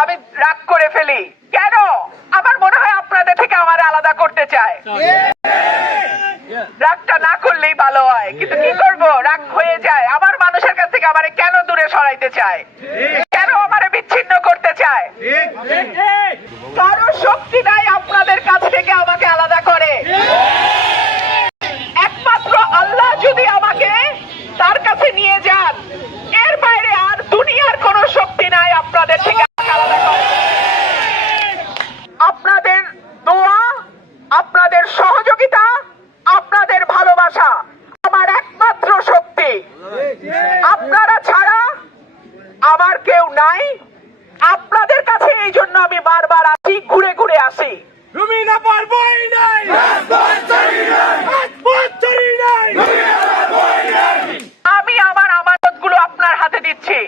আমি রাগ করে ফেলি কেন? আমার মনে হয় আপনাদের থেকে আমার আলাদা করতে চায়। রাগটা না করলেই ভালো হয়, কিন্তু কি করব, রাগ হয়ে যায়। আমার মানুষের কাছ থেকে আমারে কেন দূরে সরাইতে চায়, কেন আমারে বিচ্ছিন্ন করতে চায়? কারো শক্তি নাই আপনাদের কাছ থেকে আমাকে আলাদা করে। একমাত্র আল্লাহ যদি আমাকে তার কাছে নিয়ে যান, এর বাইরে আর দুনিয়ার কোন শক্তি নাই আপনাদের থেকে আলাদা করে। আপনাদের দোয়া, আপনাদের সহযোগিতা, আপনাদের ভালোবাসা আমার একমাত্র শক্তি। আপনারা ছাড়া আমার কেউ নাই। আপনাদের কাছে এই জন্য আমি বারবার আসি, ঘুরে ঘুরে আসি। আমি আমার আমানতগুলো আপনার হাতে দিচ্ছি।